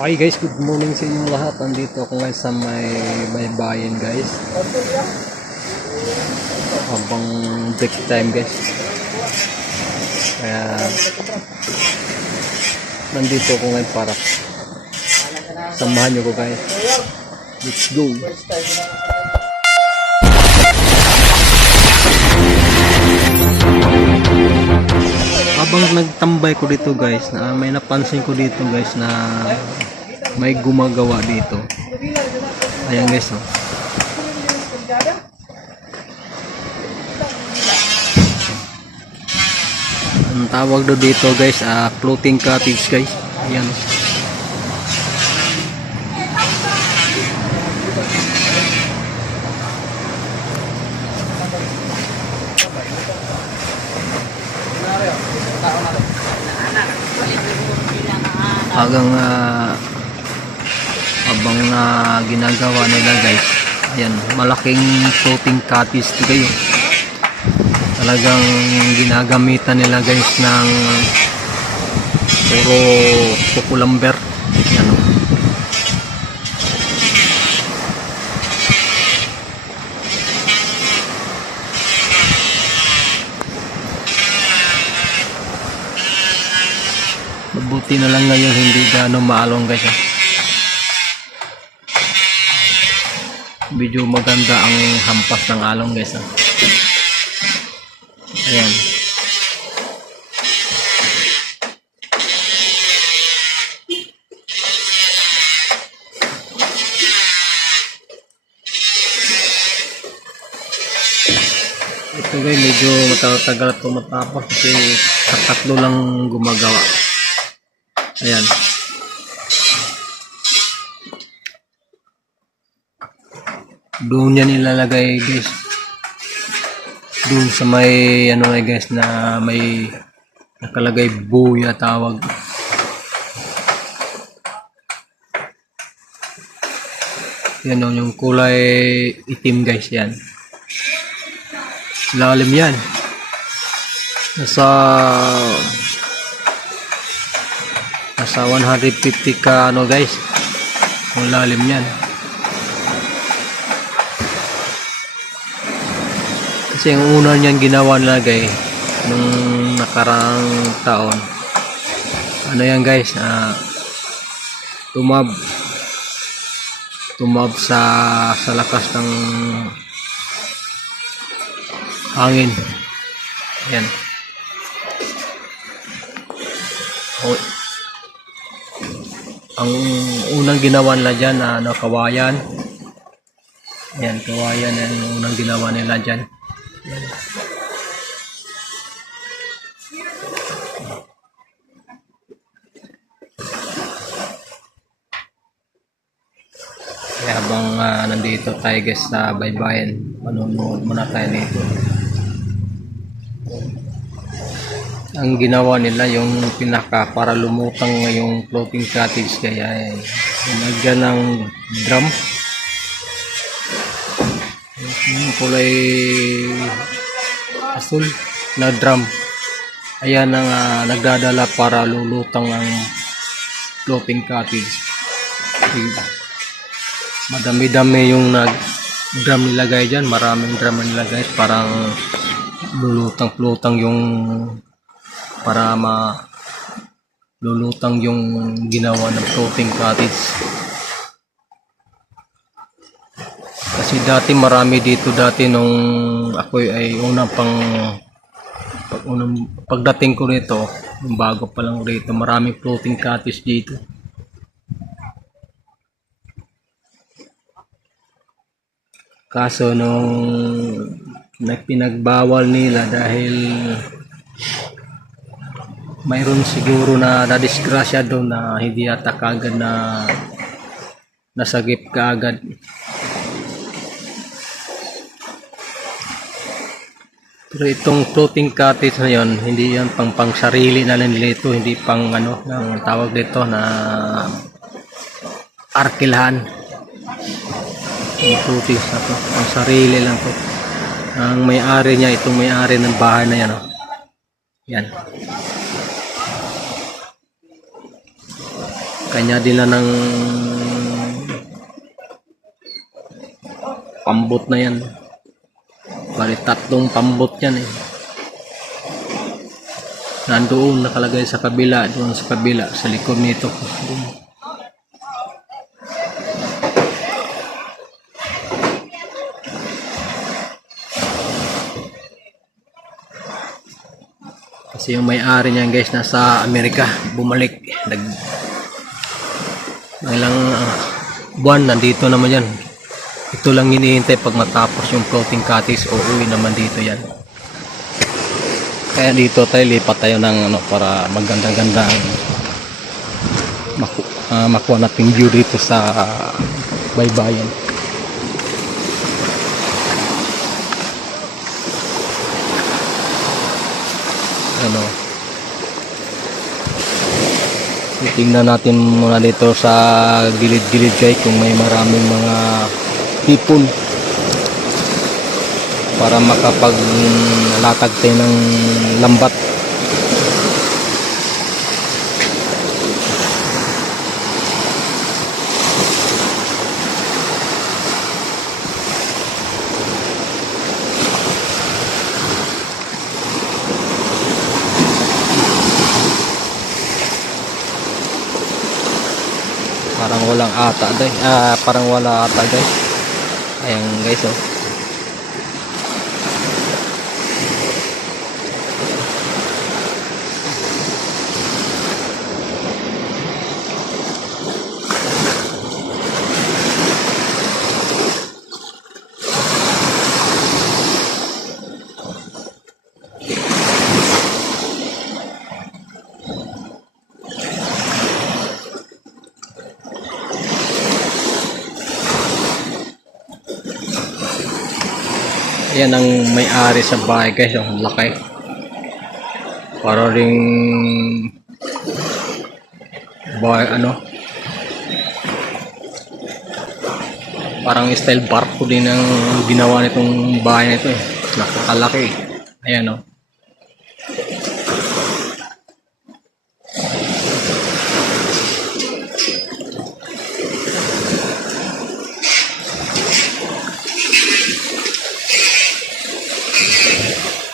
Hi guys, good morning sa inyong lahat. Nandito ako ngayon sa may baybayin guys. Habang break time guys. Kaya nandito ako ngayon para samahan nyo ko guys. Let's go. Habang nagtambay ko dito guys, na may napansin ko dito guys na may gumagawa dito. Ayan guys, oh. Ang tawag do dito guys, floating cottage guys. Ayan. Habang ginagawa nila guys, ayan, malaking floating cottage to kayo. Talagang ginagamitan nila guys ng puro kukulamber. Ayan, oh. Mabuti na lang ngayon hindi gaano maalong guys, ah. Medyo maganda ang hampas ng along guys, ah. Ayan. Ito guys, medyo matagal ito matapos kasi tatlo lang gumagawa. Ayan. Doon yan ilalagay guys. Doon sa may ano guys na may nakalagay buya tawag. Yan o, yung kulay itim guys, yan. Lalim yan. Nasa 150 ka ano guys. Ang lalim yan. Kasi ang una niyan ginawa nilagay nung nakarang taon. Ano yan guys? Tumab sa lakas ng hangin. Yan. Ang unang ginawa nila dyan kawayan. Yan, kawayan ang unang ginawa nila dyan. Yan. Kaya habang nandito tayo guys sa baybayin, manonood muna tayo nito. Ang ginawa nila yung pinaka para lumutang yung floating cottage, kaya nilagyan ng drum. Yung kulay asul na drum. Ayan ang nagdadala para lulutang ang floating cottage. Madami-dami yung drum nilagay dyan. Maraming drum nilagay. Parang lulutang-lutang yung para lulutang yung ginawa ng floating cottage. Kasi dati marami dito nung ako ay unang pagdating ko rito, yung bago pa lang rito, maraming floating cottage dito. Kaso nung pinagbawal nila dahil mayroon siguro na disgrasya doon na hindi yata kaagad na nasagip kaagad. Pero itong floating cottage na yon, hindi yan pang sarili na nila ito, hindi pang ano, ang tawag dito na arkilhan. Yung floating na to, ang sarili lang to. Ang may-ari niya, itong may-ari ng bahay na yan, oh. Yan. Kanya nila ng pambot na yan. Bali tatlong pambot yan eh. Nandoon nakalagay sa kabila, doon sa kabila, sa likod nito. Kasi yung may-ari niyan guys nasa Amerika, bumalik, ilang buwan nandito naman yan. Ito lang hinihintay pag matapos yung floating cottage o uwi naman dito yan. Kaya dito tayo lipat tayo ng para maganda-ganda makuha natin view dito sa baybayin. Tingnan natin muna dito sa gilid-gilid guys kung may maraming mga hipon para makapaglatag tayo ng lambat. Parang walang ata guys. Parang wala ata guys. Ayan guys oh. Ayan ang may-ari sa bahay guys, yung laki. Para ring bahay parang style barko din ang ginawa nitong bahay nito eh. Nakakalaki. Ayan oh.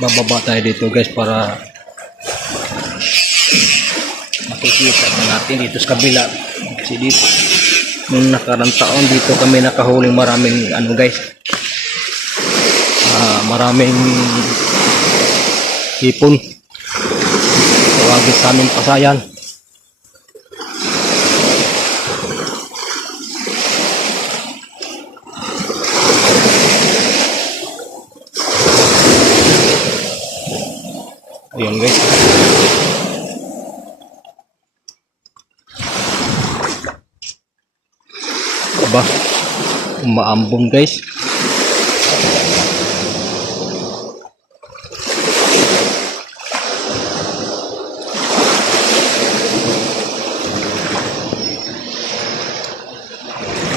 Bababa tayo dito guys para makikita natin dito sa kabila. Kasi dito nung nakarang taon dito kami nakahuling maraming guys, maraming hipon. Tawagin sa amin pasayan. Ayan guys. Aba, umaambon guys.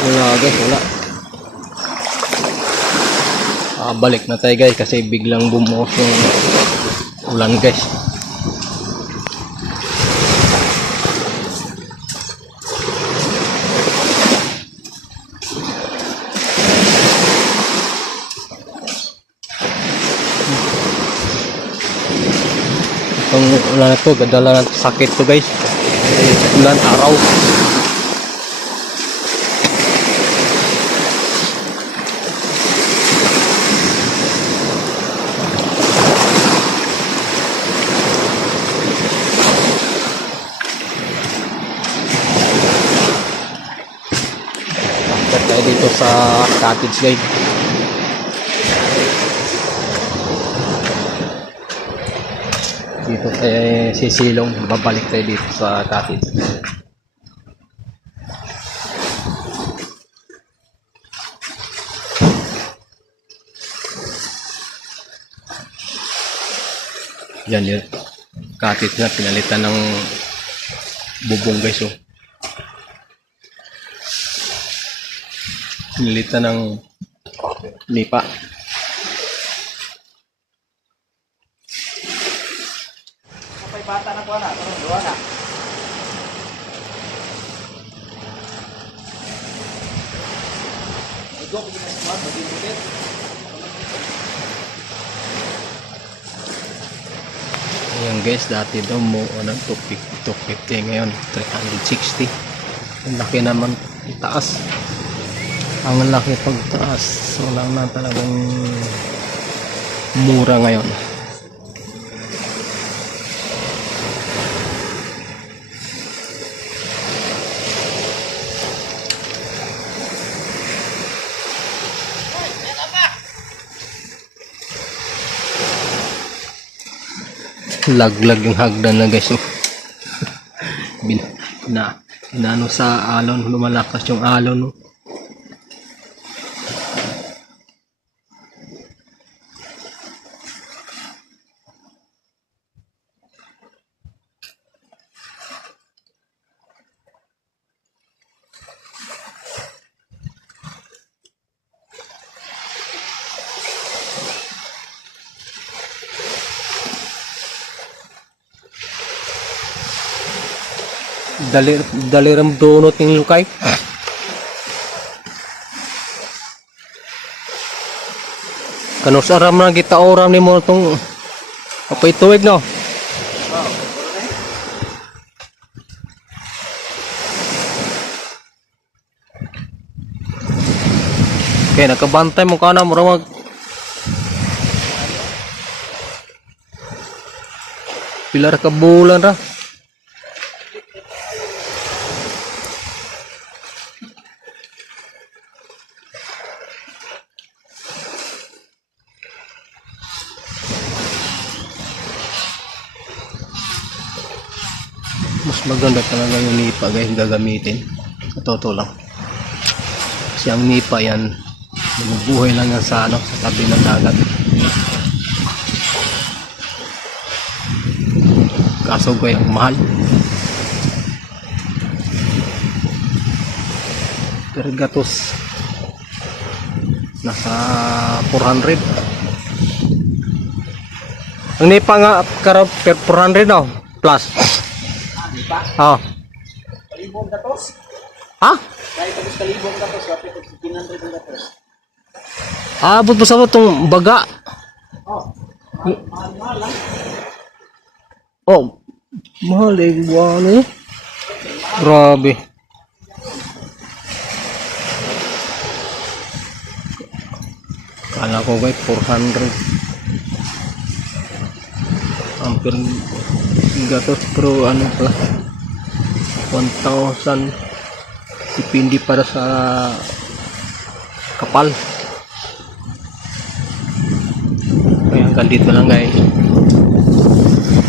Wala guys, wala. Balik na tayo guys kasi biglang bumuhos yung ulan guys. Itong ulan na to, gadala ng sakit to guys. Ulan araw. Tayo dito sa cottage guys. Dito tayo sisilong, babalik tayo dito sa cottage. Yan yun, cottage na pinalitan ng bubong guys oh. Pinalitan ng lipa. Bata na ko na, dua na. Ayan guys, dati daw mo ng 250 ngayon 360. Ang laki naman itaas. Ang laki pagtaas. Wala na talagang mura ngayon. Laglag yung hagdan na guys. Inaano sa alon, lumalakas yung alon. Daliram donut ng lukay. Kanus aram na kita oram ni mo itong apa ituig no? Okay, nakabantay mo ka na mura mag pilar ka bulan ra. Mas maganda talaga yung nipa guys gagamitin sa totoo lang kasi ang nipa yan bumubuhay lang yan sa ano sa tabi ng dagat kaso guys ang mahal Tergatos nasa 400 ang nipa nga karap 400 no plus. Oh. Kalibong gatos. Ha? Kahit tapos kalibong gatos, kapit 1,500 ang gatos. Abot mo sa itong baga. Oh. Mahal lang. Oh. Mahal eh. Ano eh? Grabe. Kala ko guys 400. Hampir gatos pero ano pala 1,000 dipindi para sa kapal. Kaya hanggang dito lang guys.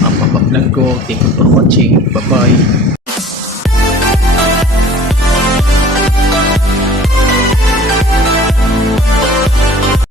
Ang vlog ko. Thank you for watching. Bye bye.